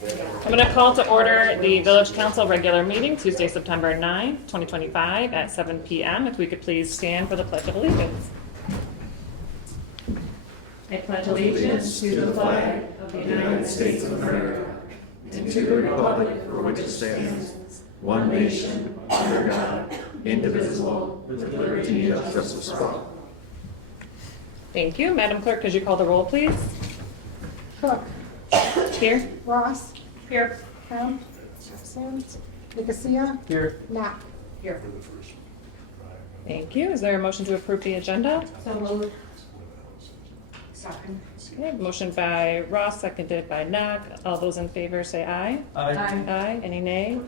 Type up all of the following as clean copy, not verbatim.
I'm going to call to order the Village Council regular meeting Tuesday, September 9th, 2025 at 7 p.m. If we could please stand for the Pledge of Allegiance. I pledge allegiance to the flag of the United States of America and to the republic for which it stands, one nation, under God, indivisible, with liberty and justice for all. Thank you. Madam Clerk, could you call the roll, please? Cook. Here. Ross. Here. Kemp. Sims. Nicosia. Here. Knapp. Here. Thank you. Is there a motion to approve the agenda? So moved. Second. Okay, motion by Ross, seconded by Knack. All those in favor say aye. Aye. Aye. Any nay?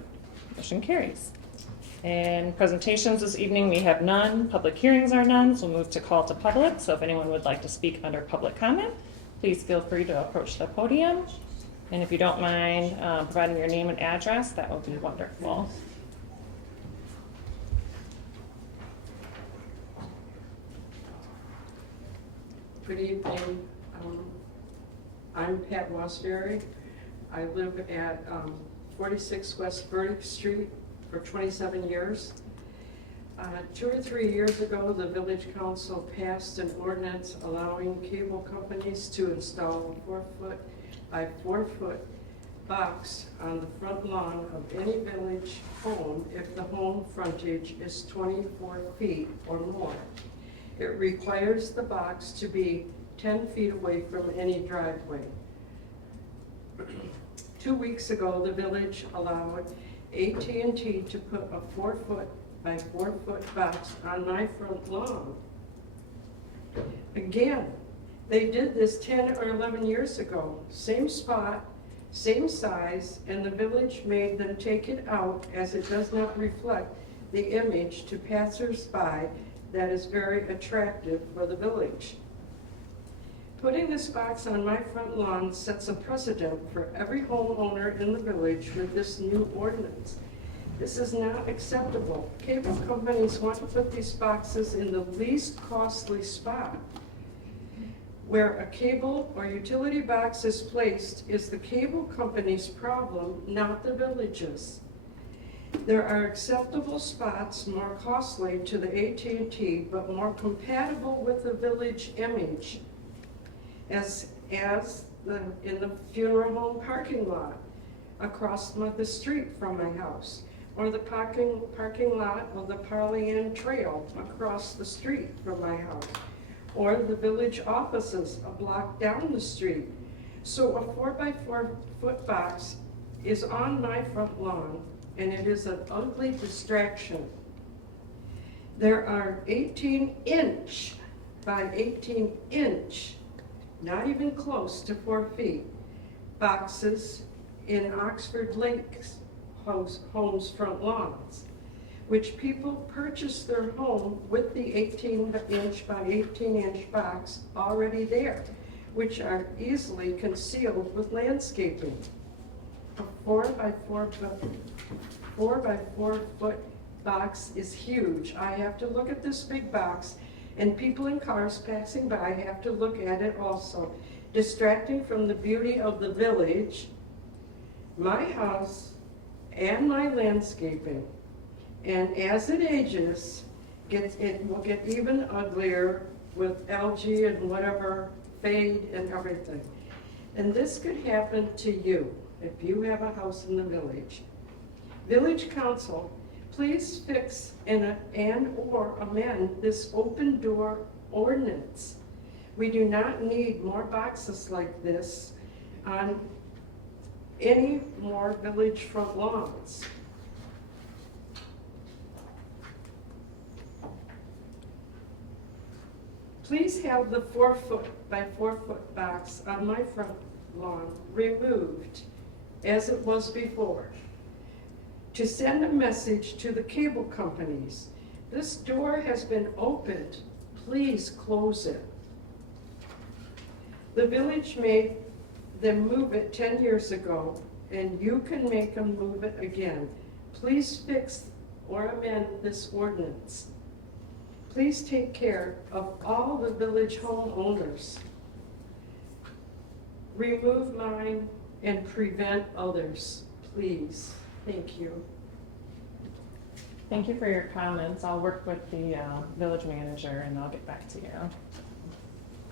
Motion carries. And presentations this evening, we have none. Public hearings are none, so we'll move to call to public. So if anyone would like to speak under public comment, please feel free to approach the podium. And if you don't mind providing your name and address, that would be wonderful. Good evening. I'm Pat Wasbury. I live at 46 West Burdick Street for 27 years. 2 or 3 years ago, the Village Council passed an ordinance allowing cable companies to install a 4-foot by 4-foot box on the front lawn of any village home if the home frontage is 24 feet or more. It requires the box to be 10 feet away from any driveway. 2 weeks ago, the village allowed AT&T to put a 4-foot by 4-foot box on my front lawn. Again, they did this 10 or 11 years ago. Same spot, same size, and the village made them take it out as it does not reflect the image to passers-by that is very attractive for the village. Putting this box on my front lawn sets a precedent for every homeowner in the village with this new ordinance. This is not acceptable. Cable companies want to put these boxes in the least costly spot. Where a cable or utility box is placed is the cable company's problem, not the village's. There are acceptable spots more costly to the AT&T, but more compatible with the village image, as in the funeral home parking lot across the street from my house, or the parking lot of the Parlian Trail across the street from my house, or the village offices a block down the street. So a 4 by 4 foot box is on my front lawn, and it is an ugly distraction. There are 18-inch by 18-inch, not even close to 4 feet, boxes in Oxford Lakes homes' front lawns, which people purchase their home with the 18-inch by 18-inch box already there, which are easily concealed with landscaping. A 4 by 4 foot box is huge. I have to look at this big box, and people in cars passing by have to look at it also, distracting from the beauty of the village, my house, and my landscaping. And as it ages, it will get even uglier with algae and whatever, fade and everything. And this could happen to you if you have a house in the village. Village Council, please fix and/or amend this open door ordinance. We do not need more boxes like this on any more village front lawns. Please have the 4-foot by 4-foot box on my front lawn removed as it was before, to send a message to the cable companies. This door has been opened. Please close it. The village made them move it 10 years ago, and you can make them move it again. Please fix or amend this ordinance. Please take care of all the village homeowners. Remove mine and prevent others, please. Thank you. Thank you for your comments. I'll work with the village manager and I'll get back to you.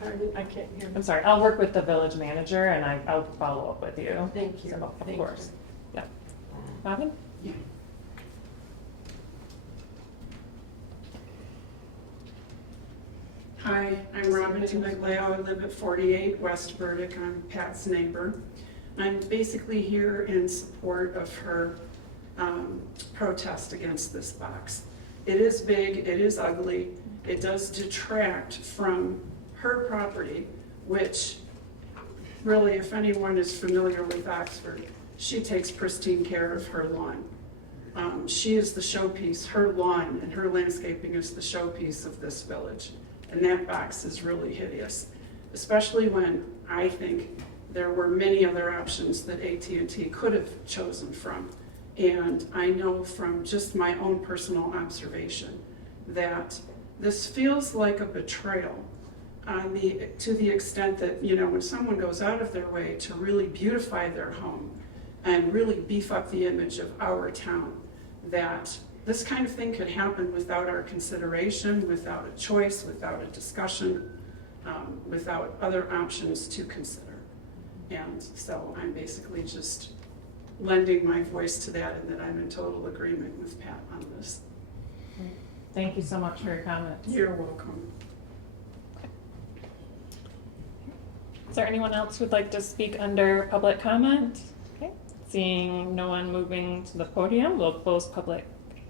Pardon, I can't hear. I'm sorry, I'll work with the village manager and I'll follow up with you. Thank you. So, of Thank course. you. Yeah. Robin? Hi, I'm Robin Tumiglio. I live at 48 West Burdick. I'm Pat's neighbor. I'm basically here in support of her protest against this box. It is big, it is ugly, it does detract from her property, which really, if anyone is familiar with Oxford, she takes pristine care of her lawn. She is the showpiece, her lawn and her landscaping is the showpiece of this village. And that box is really hideous, especially when I think there were many other options that AT&T could have chosen from. And I know from just my own personal observation that this feels like a betrayal to the extent that, you know, when someone goes out of their way to really beautify their home and really beef up the image of our town, that this kind of thing could happen without our consideration, without a choice, without a discussion, without other options to consider. And so I'm basically just lending my voice to that, and that I'm in total agreement with Pat on this. Thank you so much for your comments. You're welcome. Is there anyone else who'd like to speak under public comment? Okay, seeing no one moving to the podium, we'll close public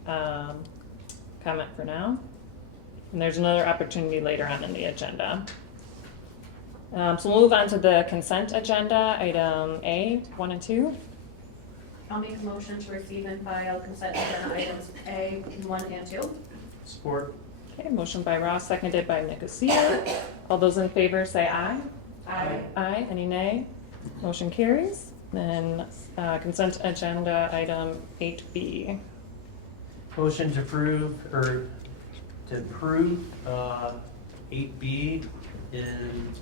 comment for now. And there's another opportunity later on in the agenda. So we'll move on to the consent agenda, item A, 1 and 2. I'll make a motion to receive and file consent agenda items A, 1 and 2. Support. Okay, motion by Ross, seconded by Nicosia. All those in favor say aye. Aye. Aye, any nay? Motion carries. Then consent agenda item 8B. Motion to approve, or to approve 8B in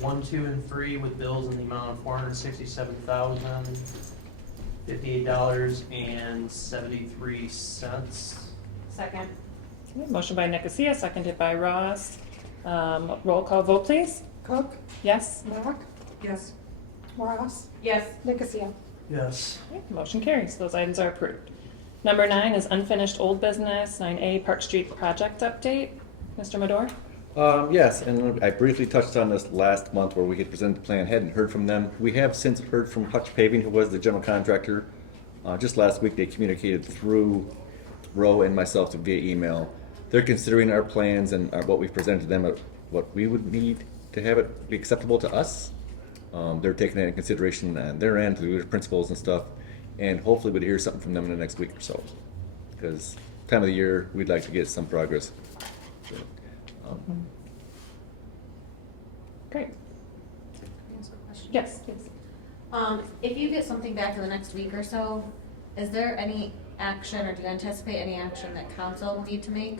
1, 2, and 3 with bills in the amount of $467,058.73. Second. Okay, motion by Nicosia, seconded by Ross. Roll call vote, please. Cook, Yes? Rock, Yes. Ross, Yes. Nicosia. Yes. Okay, motion carries. Those items are approved. Number 9 is unfinished old business, 9A Park Street project update. Mr. Madore? Yes, and I briefly touched on this last month where we had presented the plan, hadn't heard from them. We have since heard from Hutch Paving, who was the general contractor. Just last week, they communicated through Roe and myself via email. They're considering our plans and what we've presented to them, what we would need to have it be acceptable to us. They're taking that into consideration on their end, through their principles and stuff, and hopefully we'll hear something from them in the next week or so. Because time of the year, we'd like to get some progress. Great. Can I ask a question? Yes, please. If you get something back in the next week or so, is there any action, or do you anticipate any action that council will need to make?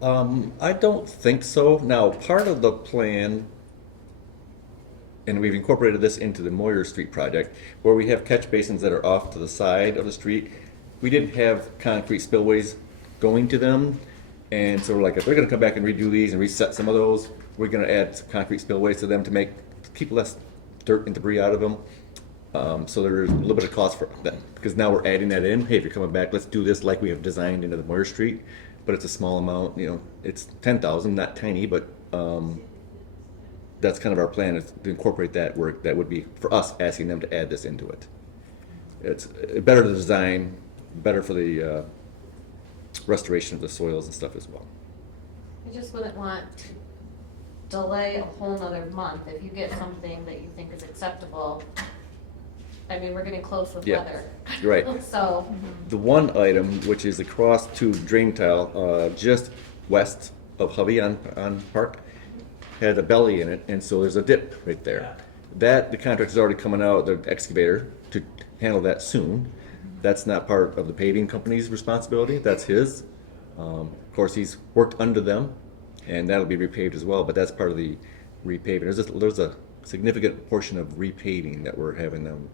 I don't think so. Now, part of the plan, and we've incorporated this into the Moyer Street project, where we have catch basins that are off to the side of the street. We didn't have concrete spillways going to them, and so we're like, if they're gonna come back and redo these and reset some of those, we're gonna add some concrete spillways to them to keep less dirt and debris out of them. So there's a little bit of cost for that, because now we're adding that in. Hey, if you're coming back, let's do this like we have designed into the Moyer Street, but it's a small amount, you know, it's 10,000, not tiny, but that's kind of our plan, is to incorporate that work. That would be for us asking them to add this into it. It's better to design, better for the restoration of the soils and stuff as well. I just wouldn't want to delay a whole nother month if you get something that you think is acceptable. I mean, we're getting close with Yeah, weather. you're right. So, The one item, which is across to drain tile, just west of Hovey on Park, had a belly in it, and so there's a dip right there. That, the contractor's already coming out, the excavator, to handle that soon. That's not part of the paving company's responsibility, that's his. Of course, he's worked under them, and that'll be repaved as well, but that's part of the repaving. There's a significant portion of repaving that we're having them,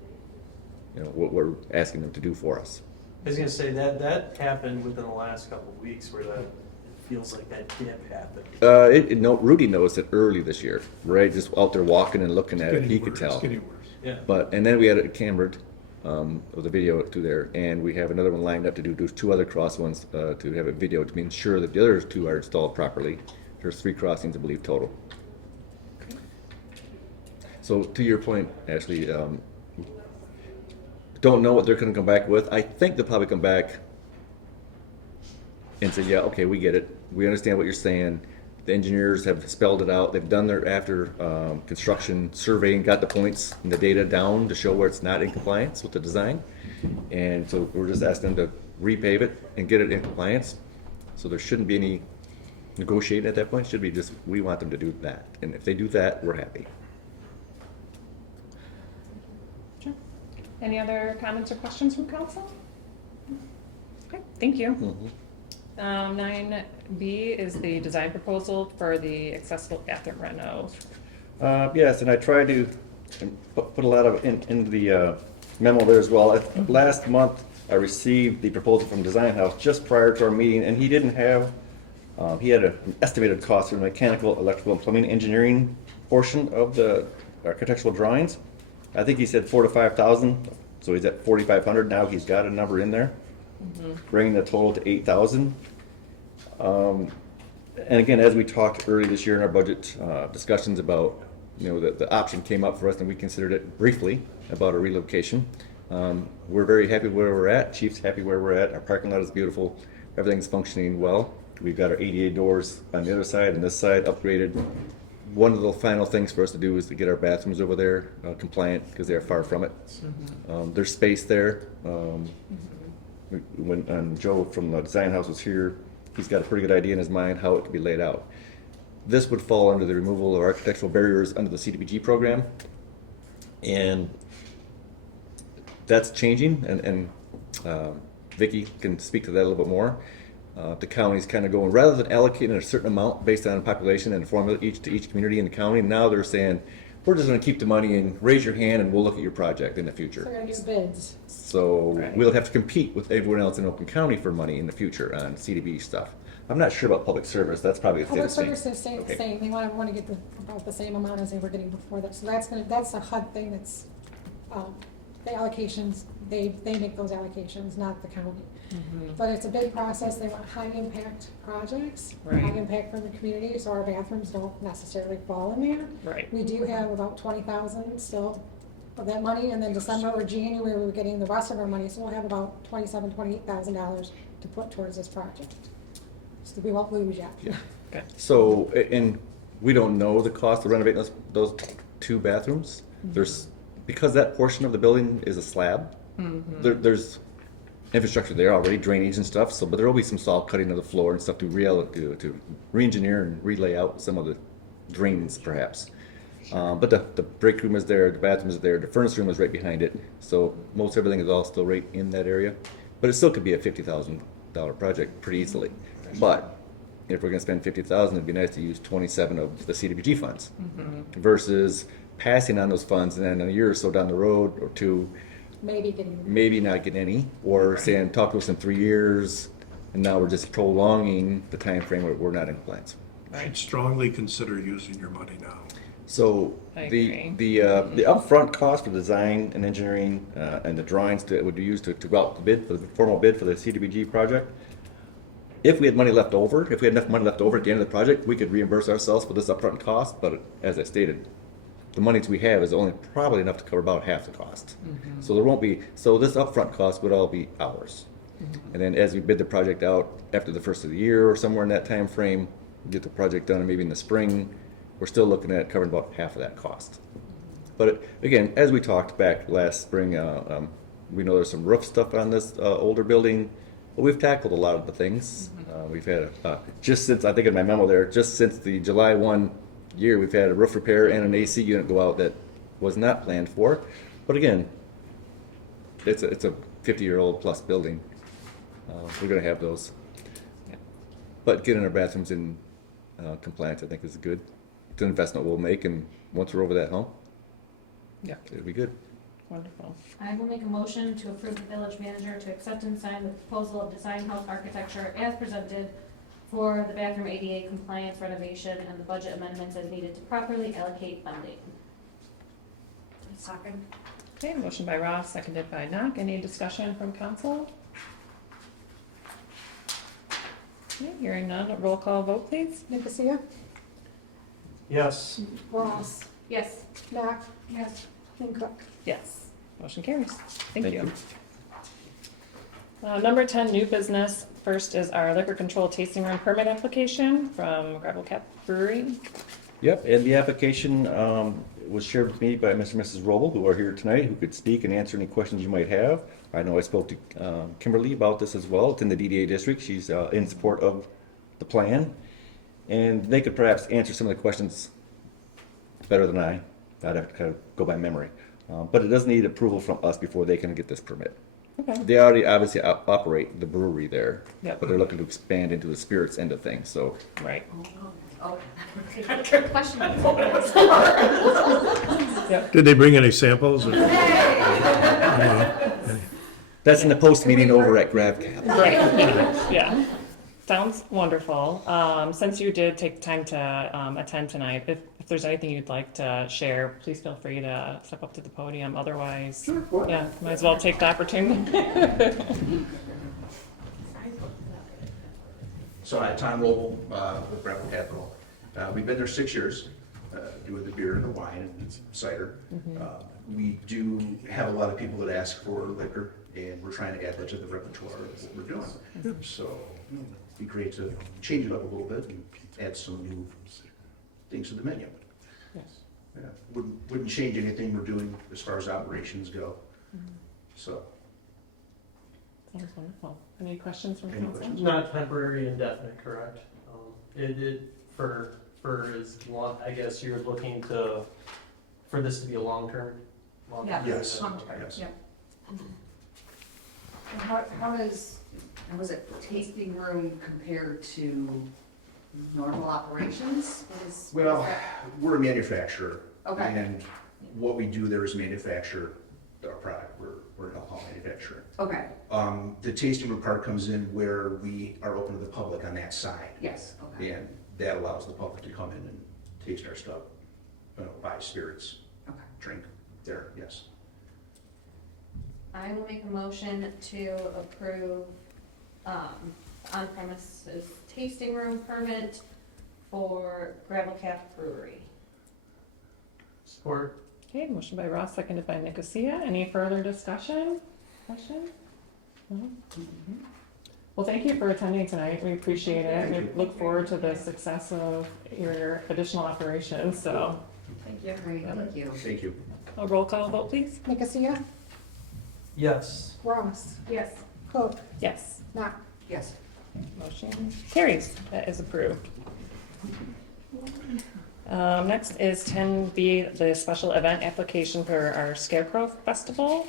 you know, what we're asking them to do for us. I was gonna say that happened within the last couple of weeks where it feels like that did happen. No, Rudy noticed it early this year, right? Just out there walking and looking at it, he could tell. It's getting worse. Yeah. But, and then we had it cambered, with a video through there, and we have another one lined up to do, there's 2 other cross ones, to have it videoed to ensure that the other 2 are installed properly. There's 3 crossings, I believe, total. So to your point, Ashley, don't know what they're gonna come back with. I think they'll probably come back and say, yeah, okay, we get it. We understand what you're saying. The engineers have spelled it out. They've done their after construction survey and got the points and the data down to show where it's not in compliance with the design. And so we're just asking them to repave it and get it in compliance. So there shouldn't be any negotiating at that point. It should be just, we want them to do that. And if they do that, we're happy. Sure. Any other comments or questions from council? Okay, thank you. 9B is the design proposal for the accessible bathroom reno. Yes, and I tried to put a lot of in the memo there as well. Last month, I received the proposal from Design House just prior to our meeting, and he didn't have, he had an estimated cost for the mechanical, electrical, and plumbing engineering portion of the architectural drawings. I think he said 4,000 to 5,000, so he's at 4,500 now. He's got a number in there, bringing the total to 8,000. And again, as we talked early this year in our budget discussions about, you know, the option came up for us, and we considered it briefly about a relocation. We're very happy where we're at. Chief's happy where we're at. Our parking lot is beautiful. Everything's functioning well. We've got our ADA doors on the other side and this side upgraded. One of the final things for us to do is to get our bathrooms over there compliant, because they're far from it. There's space there. When Joe from the Design House was here, he's got a pretty good idea in his mind how it could be laid out. This would fall under the removal of architectural barriers under the CDBG program. And that's changing, and Vicki can speak to that a little bit more. The county's kind of going, rather than allocating a certain amount based on population and formula to each community in the county, now they're saying, we're just gonna keep the money and raise your hand and we'll look at your project in the So future. we're gonna do bids. So Right. we'll have to compete with everyone else in Oakland County for money in the future on CDB stuff. I'm not sure about public service, that's probably a Public thing. services stay the Okay. same, they want to get about the same amount as they were getting before that, so that's a HUD thing, that's, the allocations, they make those allocations, not the county. But it's a big process, they want high impact projects, high Right. impact for the community, so our bathrooms don't necessarily fall in there. Right. We do have about 20,000 still of that money, and then December or January, we're getting the rest of our money, so we'll have about $28,000 to put towards this project. So we won't lose yet. Yeah. Okay. So, and we don't know the cost of renovating those 2 bathrooms. There's, because that portion of the building is a slab, there's infrastructure there already, drainage and stuff, so, but there will be some saw cutting of the floor and stuff to re-engineer and relay out some of the drains perhaps. But the break room is there, the bathroom is there, the furnace room is right behind it, so most everything is all still right in that area. But it still could be a $50,000 project pretty easily. But if we're gonna spend 50,000, it'd be nice to use 27 of the CDBG funds versus passing on those funds and then in a year or so down the road or 2, maybe not get any, or saying, talk to us in 3 years, and now we're just prolonging the time frame where we're not in compliance. Should strongly consider using your money now. So I the agree. the upfront cost for design and engineering and the drawings that would be used to go out the bid for the formal bid for the CDBG project. If we had money left over, if we had enough money left over at the end of the project, we could reimburse ourselves for this upfront cost. But as I stated, the monies we have is only probably enough to cover about half the cost. So there won't be, so this upfront cost would all be ours. And then as we bid the project out after the first of the year or somewhere in that time frame, get the project done maybe in the spring, we're still looking at covering about half of that cost. But again, as we talked back last spring, we know there's some roof stuff on this older building, but we've tackled a lot of the things. We've had, just since, I think in my memo there, just since the July 1 year, we've had a roof repair and an AC unit go out that was not planned for. But again, it's a 50-year-old plus building. We're gonna have those. But getting our bathrooms in compliance, I think, is good. It's an investment we'll make, and once we're over that hump, Yeah. It'll be good. Wonderful. I will make a motion to approve the village manager to accept and sign the proposal of Design House Architecture as presented for the bathroom ADA compliance renovation and the budget amendments as needed to properly allocate funding. Second. Okay, motion by Ross, seconded by Knock. Any discussion from council? Okay, hearing none, roll call vote, please. Nicosia, Yes. Ross, Yes. Knock. Yes. And Cook. Yes. Motion carries. Thank you. Number 10, new business. First is our liquor control tasting room permit application from Gravel Cap Brewery. Yep, and the application was shared with me by Mr. and Mrs. Roble, who are here tonight, who could speak and answer any questions you might have. I know I spoke to Kimberly about this as well. It's in the DDA district. She's in support of the plan. And they could perhaps answer some of the questions better than I. I'd have to kind of go by memory. But it does need approval from us before they can get this permit. Okay. They already obviously operate the brewery there. Yep. But they're looking to expand into the spirits end of things, so. Right. Oh, trick question. Yep. Did they bring any samples? or- That's in the post-meeting over at GravCap. Right. Yeah. Sounds wonderful. Since you did take the time to attend tonight, if there's anything you'd like to share, please feel free to step up to the podium. Otherwise, yeah, might as well take the opportunity. So I'm Tom Roble with Gravel Capital. We've been there 6 years, doing the beer and the wine and cider. We do have a lot of people that ask for liquor, and we're trying to add that to the repertoire of what we're doing. So it'd be great to change it up a little bit and add some new things to the menu. Yes. Yeah, wouldn't change anything we're doing as far as operations go. So, Sounds wonderful. Any questions from Any council? questions? Not temporary indefinite, correct? For as long, I guess you're looking to, for this to be a long-term? Yeah. yes, Long-term, yes. yeah. And how does, and was it tasting room compared to normal operations? Well, we're a manufacturer. Okay. And what we do there is manufacture our product. We're an alcohol manufacturer. Okay, The tasting room part comes in where we are open to the public on that side. yes, okay, And that allows the public to come in and taste our stuff, buy spirits, okay. drink there, yes. I will make a motion to approve on-premises tasting room permit for Gravel Cap Brewery. Support. Okay, motion by Ross, seconded by Nicosia. Any further discussion? Question? No? Well, thank you for attending tonight. We appreciate it. Thank We you. look forward to the success of your additional operations. So, Thank you. Great, thank you. Thank you. a roll call vote, please. Nicosia, Yes. Ross, Yes. Cook, Yes. Knock. Yes. Motion carries. That is approved. Next is 10B, the special event application for our Scarecrow Festival.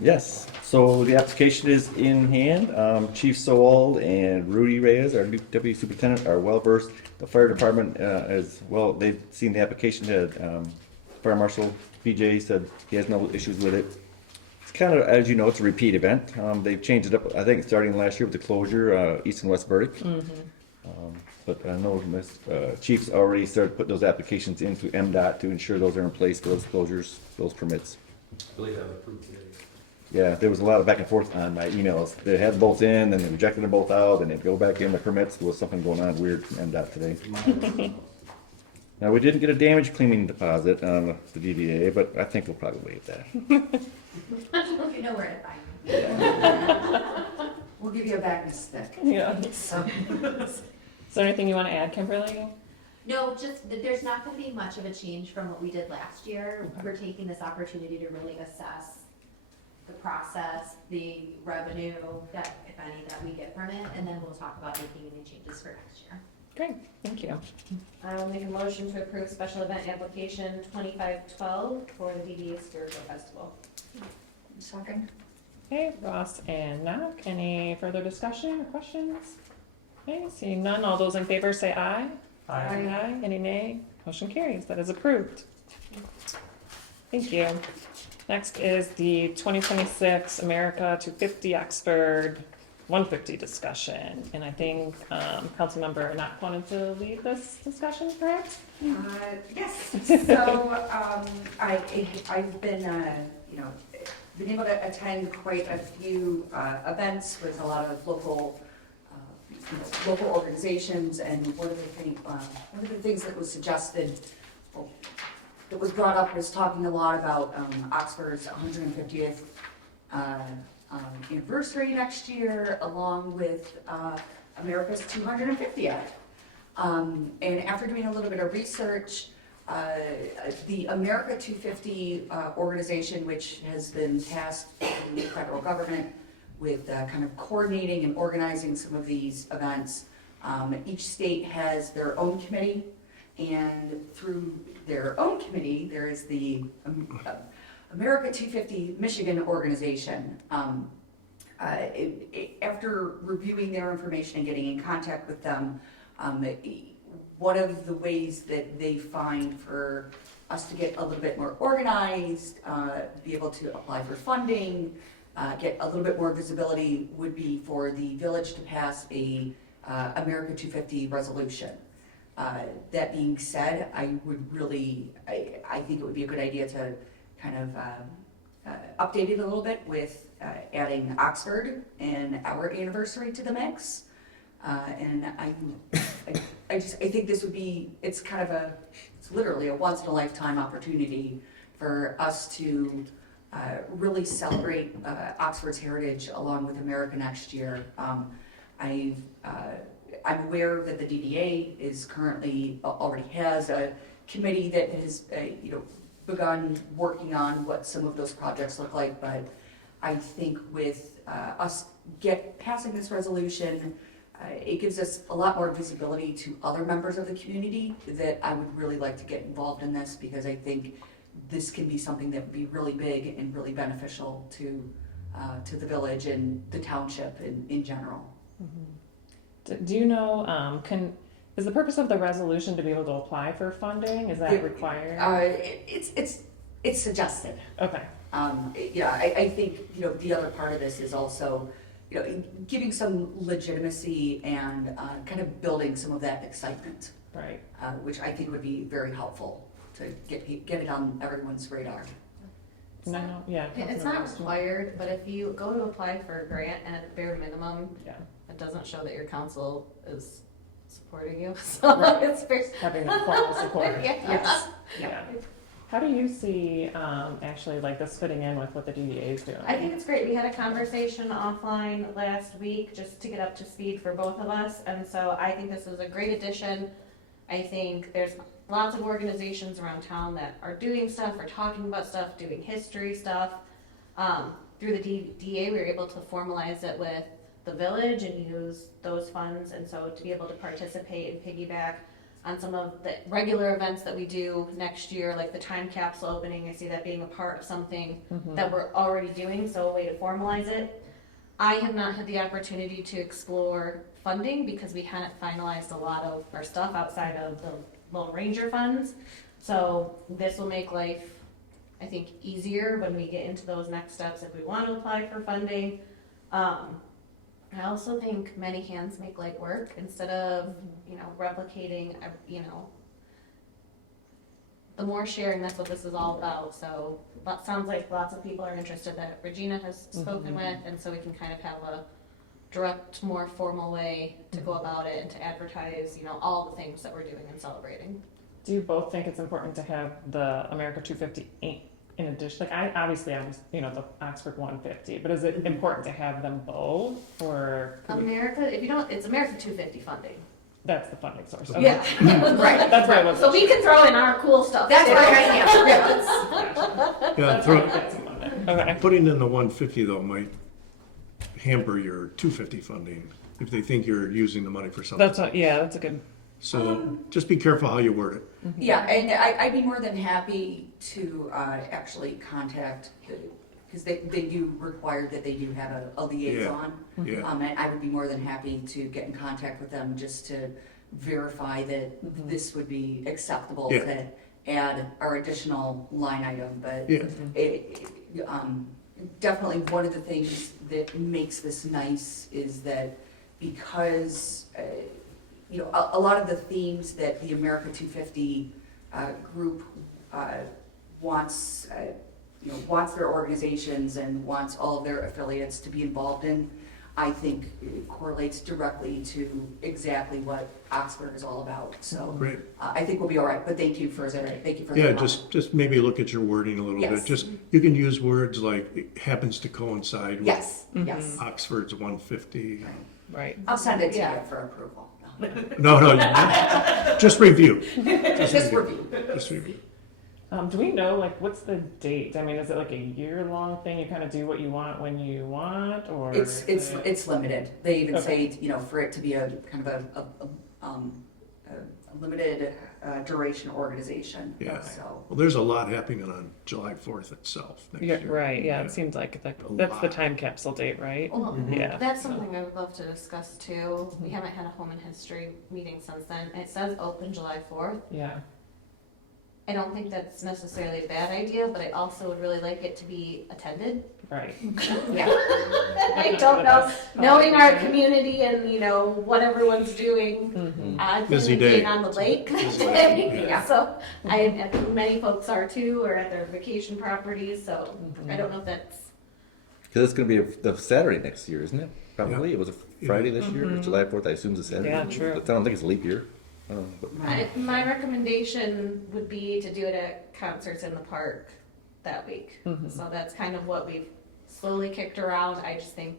Yes, so the application is in hand. Chief Sowell and Rudy Reyes, our new deputy superintendent, are well versed. The fire department as well, they've seen the application. Fire Marshal BJ said he has no issues with it. It's kind of, as you know, it's a repeat event. They've changed it up, I think, starting last year with the closure, East and West Burdick. But I know Chief's already started putting those applications into MDOT to ensure those are in place for those closures, those permits. I believe I've approved today. Yeah, there was a lot of back and forth on my emails. They had them both in, then they rejected them both out, and they'd go back in the permits. There was something going on weird from MDOT today. Now, we didn't get a damage cleaning deposit on the DDA, but I think we'll probably waive that. You know where to find me. We'll give you a bag of stick. Yeah. Is there anything you want to add, Kimberly? No, just, there's not gonna be much of a change from what we did last year. We're taking this opportunity to really assess the process, the revenue that, if any, that we get from it, and then we'll talk about making any changes for next year. Great, thank you. I will make a motion to approve special event application 2512 for the DDA Spiritual Festival. Second? Okay, Ross and Knock, any further discussion or questions? Okay, seeing none, all those in favor say aye. Aye. Aye. Any nay? Motion carries, that is approved. Thank you. Next is the 2026 America 250 Oxford 150 discussion. And I think Councilmember Knock wanted to lead this discussion, perhaps? Yes, so, I've been, been able to attend quite a few, events with a lot of local, local organizations, and one of the things that was suggested, well, that was brought up was talking a lot about, Oxford's 150th, anniversary next year, along with, America's 250th. And after doing a little bit of research, the America 250 organization, which has been tasked by the federal government with kind of coordinating and organizing some of these events, each state has their own committee, and through their own committee, there is the America 250 Michigan organization. After reviewing their information and getting in contact with them, one of the ways that they find for us to get a little bit more organized, be able to apply for funding, get a little bit more visibility would be for the village to pass a America 250 resolution. That being said, I think it would be a good idea to kind of update it a little bit with adding Oxford and our anniversary to the mix. And I think this would be, it's literally a once in a lifetime opportunity for us to really celebrate Oxford's heritage along with America next year. I'm aware that the DDA is currently, already has a committee that has, begun working on what some of those projects look like, but I think with us passing this resolution, it gives us a lot more visibility to other members of the community that I would really like to get involved in this, because I think this can be something that would be really big and really beneficial to the village and the township in general. Do you know, is the purpose of the resolution to be able to apply for funding? Is that required? It's suggested. Okay. I think, the other part of this is also, giving some legitimacy and kind of building some of that excitement. Right. Which I think would be very helpful to get it on everyone's radar. And I know, yeah. It's not required, but if you go to apply for a grant and at the bare minimum, Yeah. it doesn't show that your council is supporting you, so Right. it's very. Having that formal support. Yeah. Yes. Yeah. How do you see, actually, like, this fitting in with what the DDA is doing? I think it's great. We had a conversation offline last week just to get up to speed for both of us, and so I think this is a great addition. I think there's lots of organizations around town that are doing stuff, or talking about stuff, doing history stuff. Through the DDA, we were able to formalize it with the village and use those funds, and so to be able to participate and piggyback on some of the regular events that we do next year, like the time capsule opening, I see that being a part of something that we're already doing, so a way to formalize it. I have not had the opportunity to explore funding because we hadn't finalized a lot of our stuff outside of the Lone Ranger funds. So this will make life, I think, easier when we get into those next steps if we want to apply for funding. I also think many hands make light work instead of, replicating, the more sharing, that's what this is all about. So that sounds like lots of people are interested that Regina has spoken with, and so we can kind of have a direct, more formal way to go about it and to advertise, all the things that we're doing and celebrating. Do you both think it's important to have the America 250 in addition? Like, obviously, the Oxford 150, but is it important to have them both, or? America, if you don't, it's America 250 funding. That's the funding source. Okay. Yeah, right. That's where I was. So we can throw in our cool stuff. That's too. where I am. Yeah, That's how we get some of it. Okay. putting in the 150 though might hamper your 250 funding if they think you're using the money for something. That's a good. So just be careful how you word it. Yeah, and I'd be more than happy to actually contact, because they do require that they do have a liaison. Yeah. And I would be more than happy to get in contact with them just to verify that this would be acceptable Yeah. to add our additional line item, but Yeah. definitely one of the things that makes this nice is that because, a lot of the themes that the America 250 group wants, wants their organizations and wants all of their affiliates to be involved in, I think it correlates directly to exactly what Oxford is all about. So Great. I think we'll be all right, but thank you for the Yeah, comment. just maybe look at your wording a little bit. Yes. Just, you can use words like it happens to coincide with Yes, yes. Oxford's 150. Right. I'll send it to Yeah. you for approval. No, just review. Just review. Just review. Do we know, like, what's the date? I mean, is it like a year-long thing? You kind of do what you want when you want, or? It's is it- it's limited. They even Okay. say, for it to be a kind of a limited duration organization. Yeah. So, Well, there's a lot happening on July 4th itself next Yeah, year. right, yeah, it seems like that's the lot. time capsule date, right? Well, Yeah. that's something I would love to discuss too. We haven't had a home and history meeting since then. It says open July 4th. Yeah, I don't think that's necessarily a bad idea, but I also would really like it to be attended. right. yeah. I don't know, knowing our community and, what everyone's doing. Mhm. I've Busy been day. being on the lake. Busy day, yeah. So many folks are too, or at their vacation properties, so I don't know if that's, Because it's going to be the Saturday next year, isn't it? Probably. It was a Friday this year. July 4th, I assume, is a Saturday. Yeah, true. I don't think it's a leap year. But my recommendation would be to do it at concerts in the park that week. Mhm. So that's kind of what we've slowly kicked around. I just think,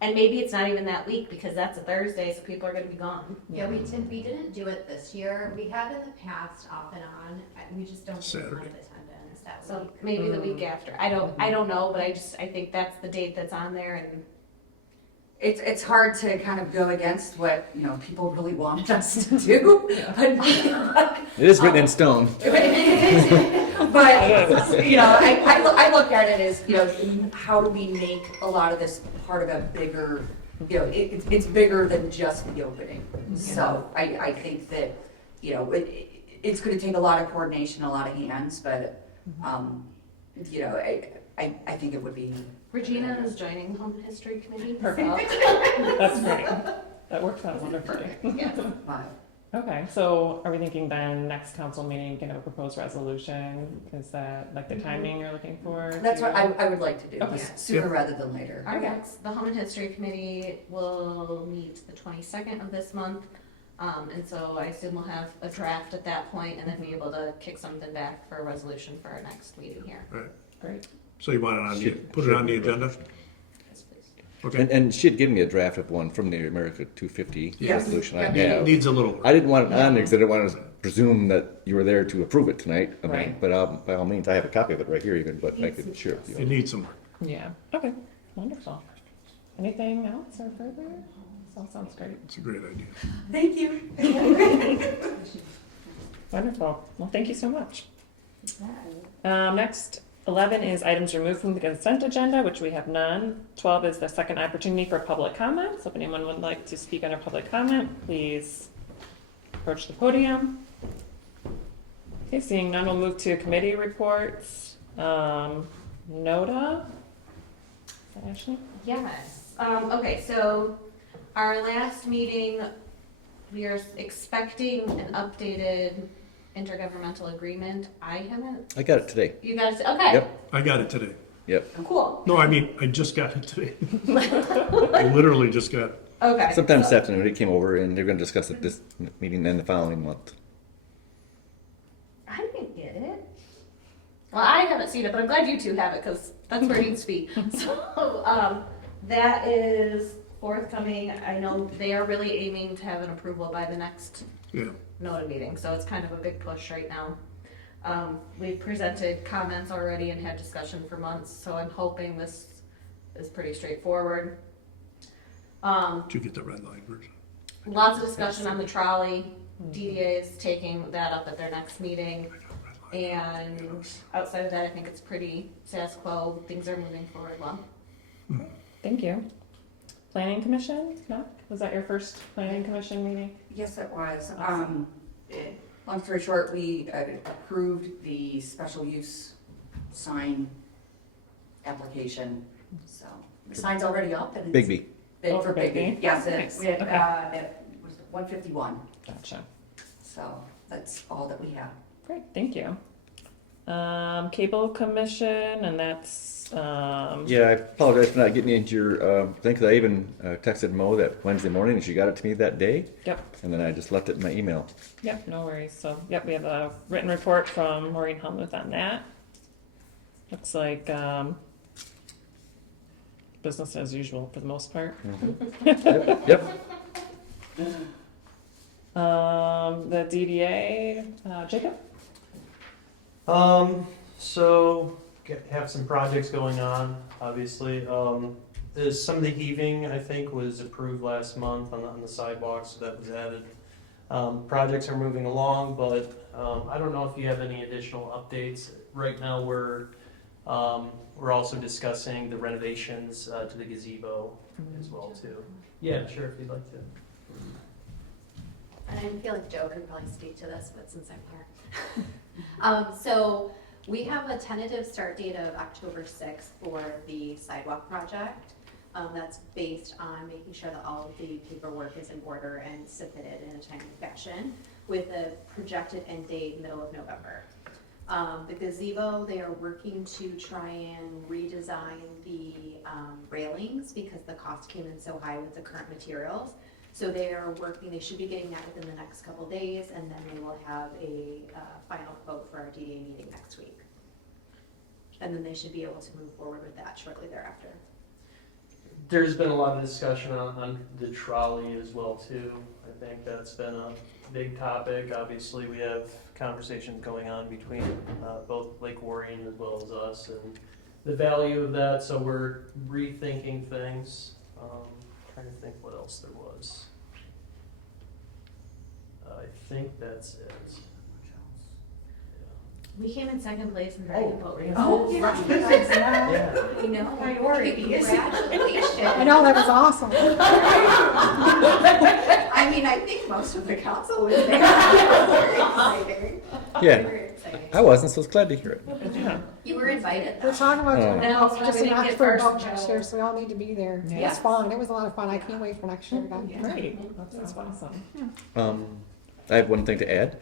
and maybe it's not even that week because that's a Thursday, so people are gonna be gone. Yeah, we didn't do it this year. We have in the past off and on. We just don't see a ton of Saturday. attendance that So week. maybe the week after. I don't know, but I think that's the date that's on there and It's hard to kind of go against what, people really want us to do. But, it is written in stone. but I look at it as, how do we make a lot of this part of a bigger, it's bigger than just the opening. So I think that, it's gonna take a lot of coordination, a lot of hands, but, I think it would be. Regina is joining the Home History Committee. Perfect. That's great. That works out wonderfully. Okay, so are we thinking then next council meeting, you can have a proposed resolution? Is that like the timing you're looking for? That's what too? I would like to do, Okay. sooner rather than later. Our next, the Home and History Committee will meet the 22nd of this month. And so I assume we'll have a draft at that point and then be able to kick something back for a resolution for our next meeting here. Great. So you want put it on the agenda? Yes, please. Okay. And she had given me a draft of one from the America 250 Yes. resolution I Yeah. It have. needs a little work. I didn't want it on there because I didn't want to presume that you were there to approve it tonight. I mean, Right. But by all means, I have a copy of it right here even, but I could share it with It you. needs some work. Yeah, okay, wonderful. Anything else or further? This all sounds great. It's a great idea. Thank you. Wonderful. Well, thank you so much. Next, 11 is items removed from the consent agenda, which we have none. 12 is the second opportunity for public comment. So if anyone would like to speak under public comment, please approach the podium. Okay, seeing none, we'll move to committee reports. NODA? Is that Ashley? Yes. Okay, so our last meeting, we are expecting an updated intergovernmental agreement. I haven't, I got it today. you guys, okay, Yep. I got it today. Yep. cool. No, I mean, I just got it today. I literally just got it. Okay. Sometime this afternoon, they came over and they're going to discuss it this meeting and the following month. I didn't get it. Well, I haven't seen it, but I'm glad you two have it because that's where it needs to be. So, that is forthcoming. I know they are really aiming to have an approval by the next Yeah. NODA meeting, so it's kind of a big push right now. We've presented comments already and had discussion for months, so I'm hoping this is pretty straightforward. Did you get the red line version? Lots of discussion on the trolley. DDA is taking that up at their next meeting. And outside of that, I think it's pretty status quo. Things are moving forward well. Thank you. Planning Commission? No? Was that your first Planning Commission meeting? Yes, it was. Long story short, we approved the special use sign application, so the sign's already up and it's. Bigby. Big Over for Bigby. Bigby? Yes, Nice. we had, Okay. at, was it 151, Gotcha. so that's all that we have. Great, thank you. Cable commission, and that's, Yeah, I apologize for not getting into your thing, 'cause I even texted Mo that Wednesday morning, and she got it to me that day, yep, and then I just left it in my email. yep, no worries. So, yep, we have a written report from Maureen Helmuth on that. Looks like, business as usual for the most part. Yep. The DDA, Jacob? So have some projects going on, obviously. There's some of the heaving, I think, was approved last month on the sidewalks, so that was added. Projects are moving along, but I don't know if you have any additional updates. Right now, we're also discussing the renovations to the gazebo as well too. Yeah, sure, if you'd like to. And I feel like Joe could probably speak to this, but since I'm here. So we have a tentative start date of October 6th for the sidewalk project. That's based on making sure that all of the paperwork is in order and submitted in a timely fashion with a projected end date middle of November. The gazebo, they are working to try and redesign the railings because the cost came in so high with the current materials. So they are working, they should be getting that within the next couple days, and then they will have a final quote for our DDA meeting next week. And then they should be able to move forward with that shortly thereafter. There's been a lot of discussion on the trolley as well too. I think that's been a big topic. Obviously, we have conversations going on between both Lake Warren as well as us and the value of that, so we're rethinking things. Trying to think what else there was. I think that's it. We came in second place in Dragon Boat race. Oh, Yeah. I know. Priorities. Congratulations. I know, that was awesome. I mean, I think most of the council was there. Very exciting. Yeah, Very exciting. I wasn't, so I was glad to hear it. Yeah. You were invited We're though. talking about Oh. doing No, it so just we in didn't get Oxford first, boat next Joe. year, so we all need to be there. It Yeah. was fun, it was a lot of fun, I can't wait for next year, guys. Great, that's awesome. I have one thing to add.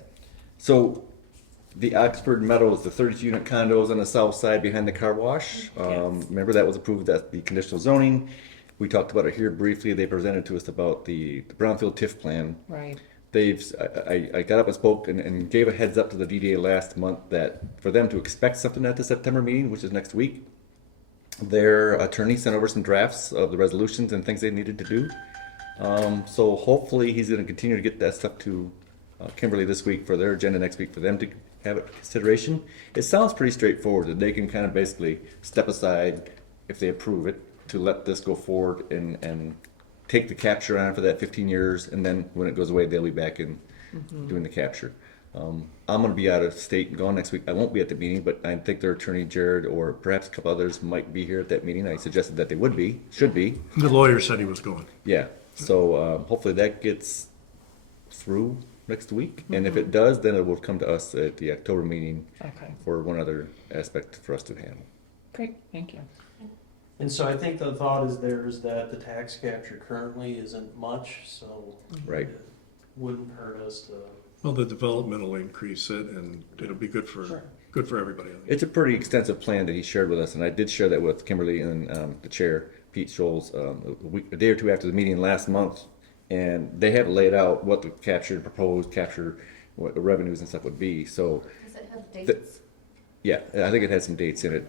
So, the Oxford Meadows, the 32-unit condos on the south side behind the car wash. Yes. Remember that was approved at the conditional zoning. We talked about it here briefly. They presented to us about the Brownfield TIF plan. Right. I got up and spoke and gave a heads up to the DDA last month that for them to expect something at the September meeting, which is next week. Their attorney sent over some drafts of the resolutions and things they needed to do. So hopefully he's going to continue to get that stuff to Kimberly this week for their agenda next week for them to have it for consideration. It sounds pretty straightforward that they can kind of basically step aside if they approve it to let this go forward and take the capture on for that 15 years, and then when it goes away, they'll be back in doing the capture. I'm going to be out of state and gone next week. I won't be at the meeting, but I think their attorney Jared or perhaps a couple others might be here at that meeting. I suggested that they would be, should be. The lawyer said he was going. Yeah, so hopefully that gets through next week, and if it does, then it will come to us at the October meeting Okay, for one other aspect for us to handle. great, thank you. And so I think the thought is that the tax capture currently isn't much, so. Right. It wouldn't hurt us to. Well, the development will increase it and it'll be good for everybody. It's a pretty extensive plan that he shared with us, and I did share that with Kimberly and the chair, Pete Scholes, a day or two after the meeting last month. And they have laid out what the proposed capture, what the revenues and stuff would be. So, Does it have dates? yeah, I think it had some dates in it.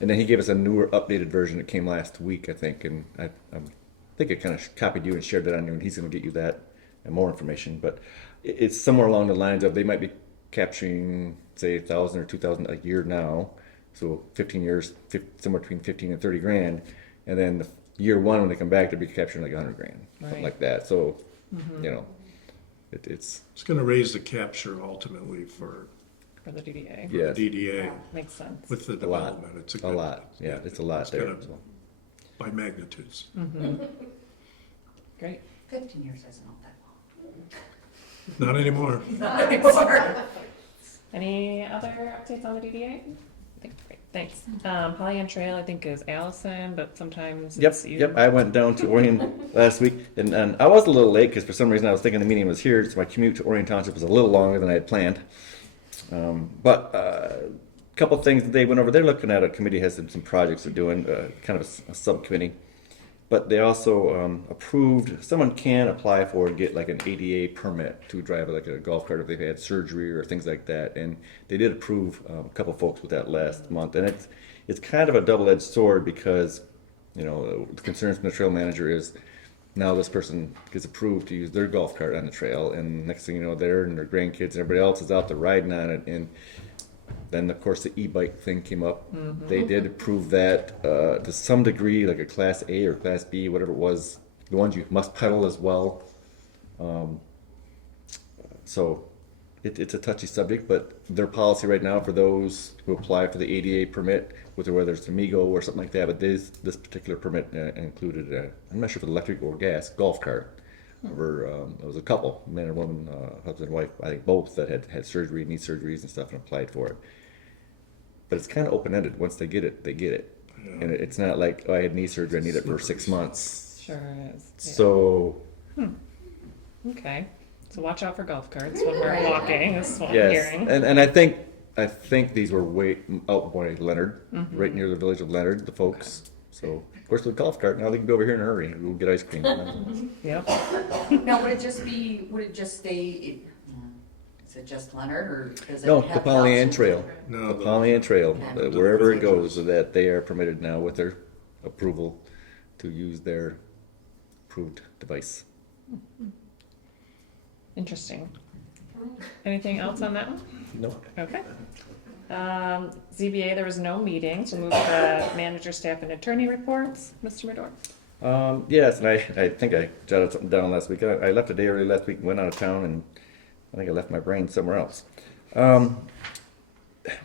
And then he gave us a newer, updated version that came last week, I think. And I think I kind of copied you and shared that on you, and he's going to get you that and more information. But it's somewhere along the lines of they might be capturing, say, 1,000 or 2,000 a year now. So 15 years, somewhere between 15 and 30 grand. And then the year one, when they come back, they'll be capturing like 100 grand, something Right. like that. So, you know, it's, It's gonna raise the capture ultimately for For the DDA. yeah, DDA Makes sense. with the a lot, development. It's a good- lot. Yeah, it's a lot it's there. gonna- So. By magnitudes. Great. 15 years isn't all that long. Not anymore. Any other updates on the DDA? I think, great, thanks. Pollyant Trail, I think is Allison, but sometimes Yep, it's you. yep. I went down to Orion last week, and I was a little late because for some reason I was thinking the meeting was here, so my commute to Orion Township was a little longer than I had planned. But a couple of things that they went over. They're looking at a committee has some projects they're doing, kind of a subcommittee. But they also approved someone can apply for and get like an ADA permit to drive like a golf cart if they've had surgery or things like that. And they did approve a couple folks with that last month. And it's kind of a double-edged sword because the concerns from the trail manager is now this person gets approved to use their golf cart on the trail, and next thing you know, they're and their grandkids and everybody else is out there riding on it. And then, of course, the e-bike thing came up. They did approve that to some degree, like a Class A or Class B, whatever it was. The ones you must pedal as well. So it's a touchy subject, but their policy right now for those who apply for the ADA permit, whether it's Amigo or something like that, but this particular permit included, I'm not sure if it's electric or gas, golf cart. It was a couple, man or woman, husband and wife, I think both, that had surgery, knee surgeries and stuff, and applied for it. But it's kind of open-ended. Once they get it, they get it. Yeah. And it's not like, I had knee surgery, I need it for 6 months. Sure is. Yeah. So, Okay, so watch out for golf carts when we're walking, is what I'm yes. hearing. And I think these were way out by Leonard, right near the village of Leonard, the folks. So, of course, with the golf cart, now they can go over here in a hurry and go get ice cream. Yep. Now, would it just stay, is it just Leonard, or does it No, have? the Pollyant options? Trail. No, The Pollyant Trail, Okay. wherever it goes, so that they are permitted now with their approval to use their approved device. Interesting. Anything else on that one? No. Okay. ZBA, there was no meeting, so move to manager, staff, and attorney reports. Mr. Madore? Yes, and I think I jotted something down last week. I left a day early last week and went out of town, and I think I left my brain somewhere else.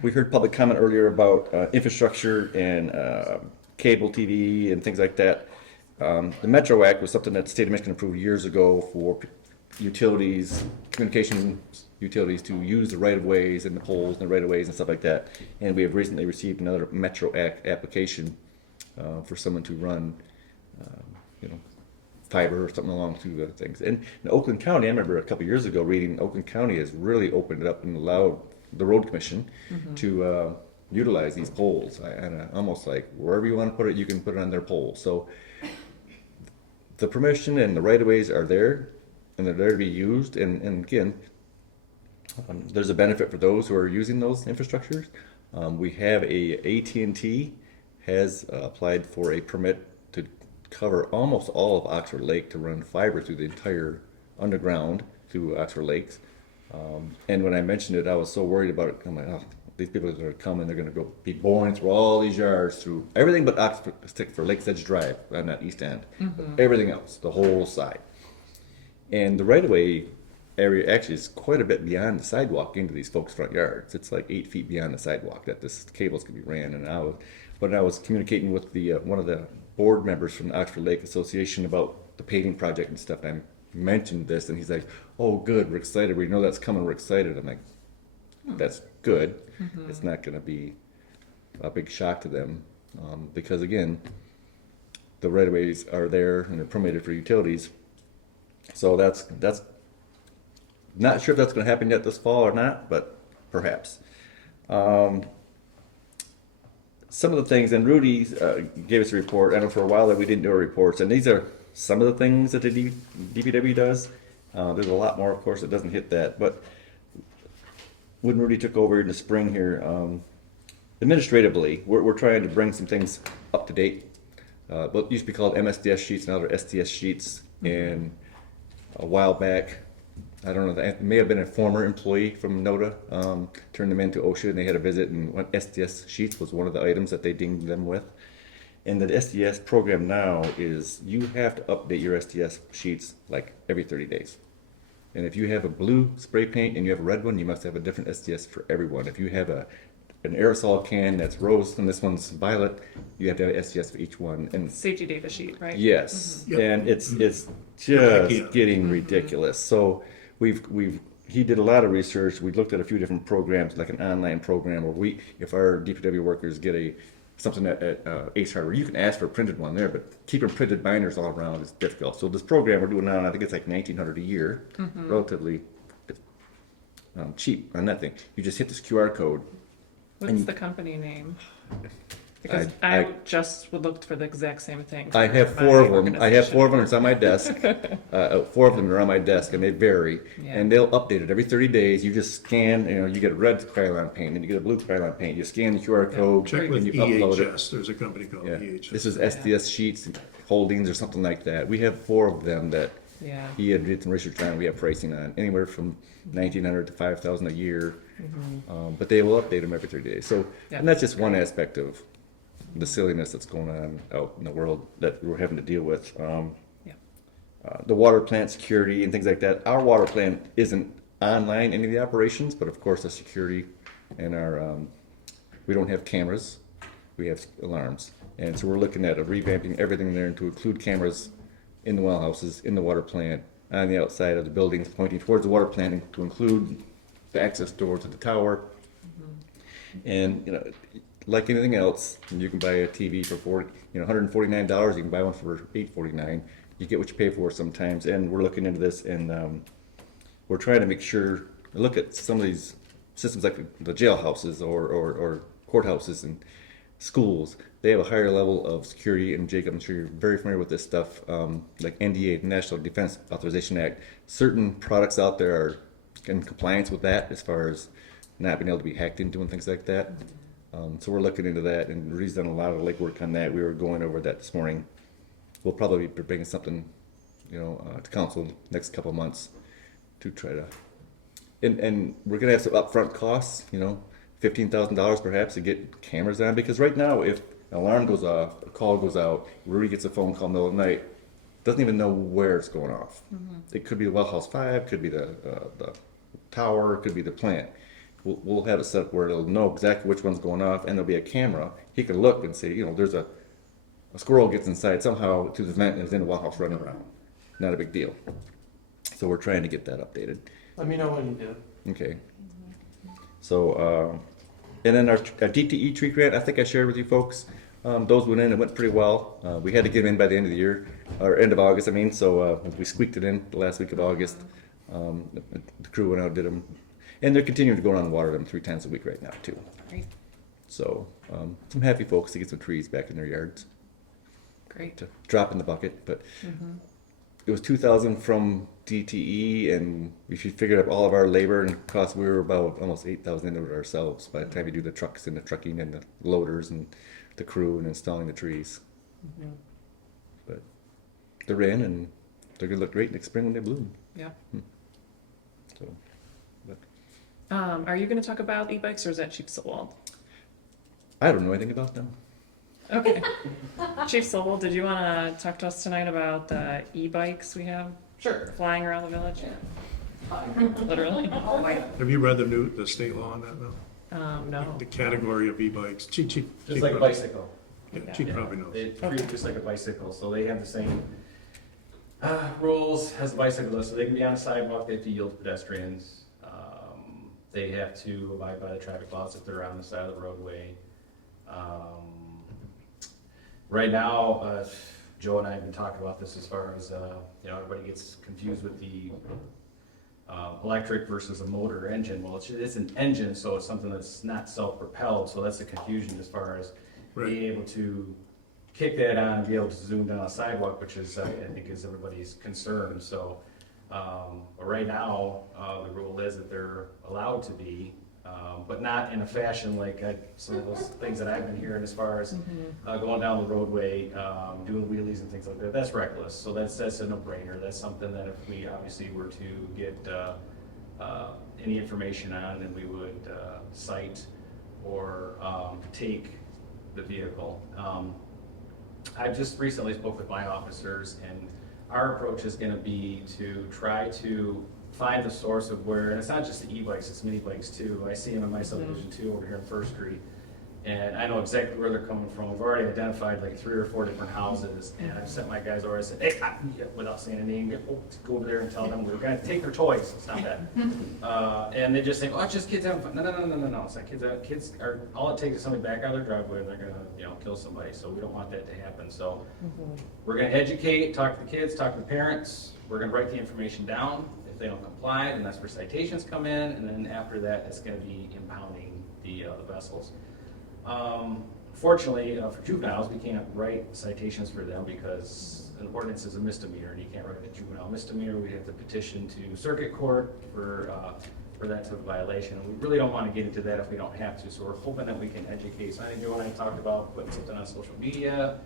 We heard public comment earlier about infrastructure and cable TV and things like that. The Metro Act was something that the state of Michigan approved years ago for utilities, communication utilities to use the right-of-ways and the poles and the right-of-ways and stuff like that. And we have recently received another Metro Act application for someone to run, fiber or something along through the things. And in Oakland County, I remember a couple years ago reading Oakland County has really opened it up and allowed the road commission to utilize these poles. And almost like wherever you want to put it, you can put it on their pole. So the permission and the right-of-ways are there, and they're there to be used. And again, there's a benefit for those who are using those infrastructures. We have AT&T has applied for a permit to cover almost all of Oxford Lake to run fiber through the entire underground through Oxford Lakes. And when I mentioned it, I was so worried about it. I'm like, oh, these people are going to come and they're going to go be boring through all these yards through everything but Oxford, for Lakes Edge Drive on that east end. Everything else, the whole side. And the right-of-way area actually is quite a bit beyond the sidewalk into these folks' front yards. It's like 8 feet beyond the sidewalk that this cables can be ran and out. But I was communicating with the one of the board members from the Oxford Lake Association about the paving project and stuff. And I mentioned this, and he's like, "Oh, good, we're excited. We know that's coming. We're excited." I'm like, "That's good. It's not going to be a big shock to them because again, the right-of-ways are there and they're permitted for utilities. So that's not sure if that's going to happen yet this fall or not, but perhaps." Some of the things, and Rudy gave us a report. I know for a while that we didn't do our reports, and these are some of the things that the DPW does. There's a lot more, of course, that doesn't hit that. But when Rudy took over in the spring here, administratively, we're trying to bring some things up to date. What used to be called MSDS sheets, now they're STS sheets. And a while back, I don't know, it may have been a former employee from NODA, turned them into OSHA, and they had a visit, and STS sheets was one of the items that they dinged them with. And the STS program now is you have to update your STS sheets like every 30 days. And if you have a blue spray paint and you have a red one, you must have a different STS for everyone. If you have an aerosol can that's rose and this one's violet, you have to have an STS for each one. And Safety data sheet, right? yes, Yep. and it's just IKEA. getting ridiculous. So he did a lot of research. We looked at a few different programs, like an online program where if our DPW workers get something at Ace Hardware, you can ask for a printed one there, but keeping printed binders all around is difficult. So this program we're doing now, I think it's like $1,900 a year, relatively cheap on that thing. You just hit this QR code. What's the company name? Because I- I just looked for the exact same thing. I for have my 4 of them. organization. It's on my desk. 4 of them are on my desk, and they vary. Yeah. And they'll update it every 30 days. You just scan, you get a red Krylon paint, and you get a blue Krylon paint. You scan the QR code, Check with and you upload it. EHS, there's a company called Yeah. EHS. This is SDS Sheets Holdings or something like that. We have 4 of them that Yeah. he had did some research on. We have pricing on anywhere from $1,900 to $5,000 a year. But they will update them every 30 days. So, Yeah. and that's just one aspect of the silliness that's going on out in the world that we're having to deal with. Yeah. The water plant security and things like that. Our water plant isn't online any of the operations, but of course the security and our we don't have cameras, we have alarms, and so we're looking at revamping everything there to include cameras in the well houses, in the water plant, on the outside of the buildings pointing towards the water plant, and to include the access door to the tower. And like anything else, you can buy a TV for $149. You can buy one for $849. You get what you pay for sometimes. And we're looking into this, and we're trying to make sure, look at some of these systems like the jailhouses or courthouses and schools. They have a higher level of security. And Jake, I'm sure you're very familiar with this stuff, like NDA, the National Defense Authorization Act. Certain products out there are in compliance with that as far as not being able to be hacked into and things like that. So we're looking into that, and Rudy's done a lot of legwork on that. We were going over that this morning. We'll probably be bringing something, to council next couple of months to try to, and we're gonna have some upfront costs, $15,000 perhaps to get cameras on, because right now if an alarm goes off, a call goes out, Rudy gets a phone call in the middle of the night, doesn't even know where it's going off. It could be the Well House 5, could be the tower, could be the plant. We'll have it set up where it'll know exactly which one's going off, and there'll be a camera. He can look and say, there's a squirrel gets inside somehow to the vent and is in the Well House running around. Not a big deal. So we're trying to get that updated. Let me know when you do. Okay. So, and then our DTE tree grant, I think I shared with you folks. Those went in, it went pretty well. We had to get them in by the end of the year, or end of August, so we squeaked it in the last week of August. The crew went out, did them. And they're continuing to go around and water them 3 times a week right now, too. Great. So, some happy folks to get some trees back in their yards Great. to drop in the bucket. But it was $2,000 from DTE, and if you figured up all of our labor and costs, we were about almost $8,000 into it ourselves by the time you do the trucks and the trucking and the loaders and the crew and installing the trees. But they're in, and they're gonna look great next spring when they bloom. Yeah. So, Are you going to talk about e-bikes, or is that Chief Sowald? I don't know anything about them. Okay. Chief Sowald, did you want to talk to us tonight about the e-bikes we have Sure. flying around the village? Literally. Oh, my. Have you read the state law on that now? No. The category of e-bikes. Chief Just like a probably- bicycle. Yeah, Chief probably knows. They treat it just like a bicycle, so they have the same rules as a bicycle does. So they can be on a sidewalk, they have to yield to pedestrians. They have to abide by the traffic laws if they're on the side of the roadway. Right now, Joe and I have been talking about this as far as, everybody gets confused with the electric versus a motor engine. Well, it's an engine, so it's something that's not self-propelled, so that's the confusion as far as being able to kick that on and be able to zoom down a sidewalk, which is, I think, is everybody's concern. So, but right now, the rule is that they're allowed to be, but not in a fashion like some of those things that I've been hearing as far as going down the roadway, doing wheelies and things like that. That's reckless. So that's a no-brainer. That's something that if we obviously were to get any information on, then we would cite or take the vehicle. I just recently spoke with my officers, and our approach is going to be to try to find the source of where, and it's not just the e-bikes, it's mini bikes too. I see them in my subdivision too over here on First Street. And I know exactly where they're coming from. We've already identified like 3 or 4 different houses, and I've sent my guys over and said, hey, without saying a name, go over there and tell them we're gonna take their toys. It's not that. And they just think, oh, it's just kids having fun. No. It's not kids are, all it takes is somebody back out of their driveway and they're gonna, kill somebody. So we don't want that to happen. So we're gonna educate, talk to the kids, talk to the parents. We're gonna write the information down. If they don't comply, then that's where citations come in. And then after that, it's gonna be impounding the vessels. Fortunately, for juveniles, we can't write citations for them because an ordinance is a misdemeanor and you can't write a juvenile misdemeanor. We have to petition to circuit court for that type of violation. And we really don't want to get into that if we don't have to. So we're hoping that we can educate. So I think Joe and I talked about putting something on social media.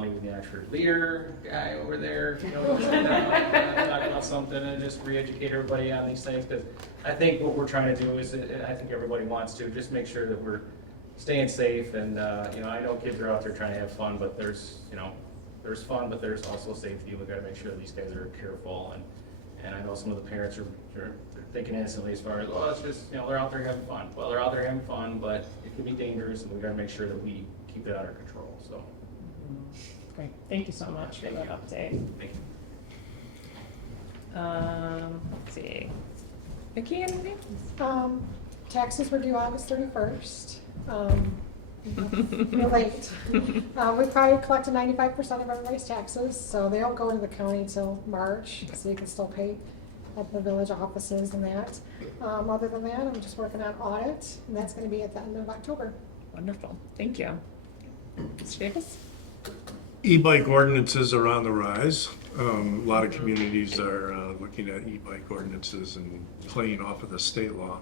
Maybe the Ashford leader guy over there, talk about something and just re-educate everybody on these things. Because I think what we're trying to do is, I think everybody wants to, just make sure that we're staying safe. And, I know kids are out there trying to have fun, but there's fun, but there's also safety. We've got to make sure that these guys are careful. And I know some of the parents are thinking innocently as far as, oh, it's just, they're out there having fun. Well, they're out there having fun, but it can be dangerous, and we've got to make sure that we keep it under control, so. Great, thank you so much for that update. Thank you. Let's see. Vicki, anything? Taxes were due August 31st. We're late. We probably collected 95% of everybody's taxes, so they don't go into the county till March, so you can still pay at the village offices and that. Other than that, I'm just working on audit, and that's gonna be at the end of October. Wonderful, thank you. Mr. Davis? E-bike ordinances are on the rise. A lot of communities are looking at e-bike ordinances and playing off of the state law.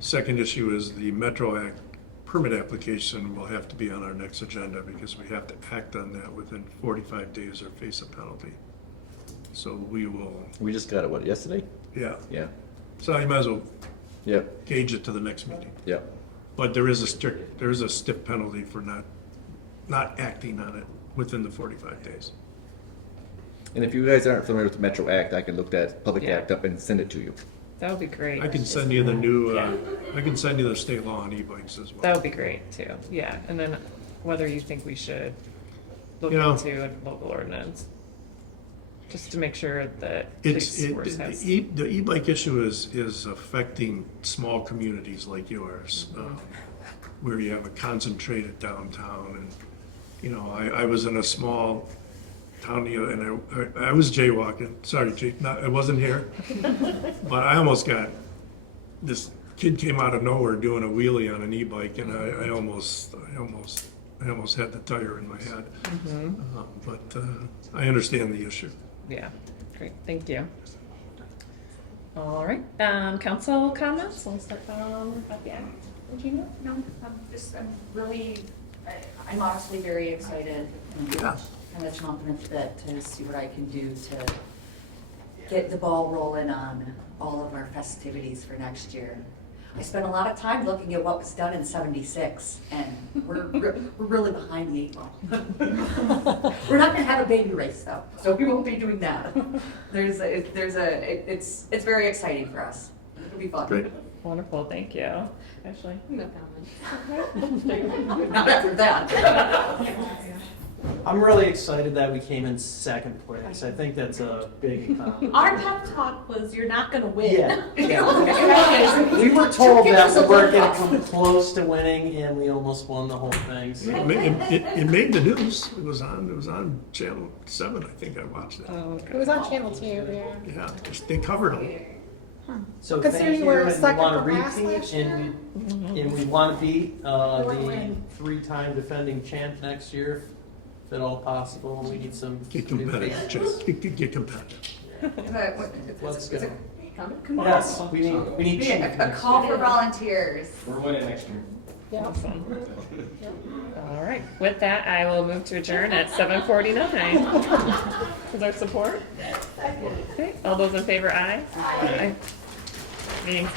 Second issue is the Metro Act permit application will have to be on our next agenda because we have to act on that within 45 days or face a penalty. So we will, We just got it, what, yesterday? yeah. Yeah, So you might as well yeah, gauge it to the next meeting. yeah. But there is a stiff penalty for not acting on it within the 45 days. And if you guys aren't familiar with the Metro Act, I can look that public Yeah. act up and send it to you. That would be great. I can send you the new, Yeah. I can send you the state law on e-bikes as That well. would be great too, yeah, and then whether you think we should look You know, into a local ordinance, just to make sure that It's, police force has. the e-bike issue is affecting small communities like yours, where you have a concentrated downtown. And, I was in a small town, and I was jaywalking. Sorry, I wasn't here. But I almost got, this kid came out of nowhere doing a wheelie on an e-bike, and I almost had the tire in my head. But I understand the issue. Yeah, great, thank you. All right, council comments, we'll start at the end. Regina? No, I'm honestly very excited and Yeah. kind of chomping at the bit to see what I can do to get the ball rolling on all of our festivities for next year. I spent a lot of time looking at what was done in '76, and we're really behind the 8 ball. We're not gonna have a baby race though, so we won't be doing that. It's very exciting for us. It'll be fun. Great. Wonderful, thank you. Ashley? No comment. Not after that. I'm really excited that we came in second place. I think that's a big Our pep talk was, you're not gonna win. Yeah. We were told that we weren't gonna come close to winning, and we almost won the whole thing. So. It made the news. It was on Channel 7, I think I watched it. Oh, It was on Channel 2, yeah. Yeah, they covered them. So Considering thank you you, were and we second want to from last repeat, last year. and we want to beat the win. 3-time defending champ next year, if at all possible. We need some Get new competitive, faces. Jake. Get competitive. Let's go. Come on. Yes, we need Yeah, chief a next call year. for volunteers. We're winning next year. Yeah. awesome. All right, with that, I will move to adjourn at 7:49. Is there support? Okay, all those in favor, aye? Aye. Meeting's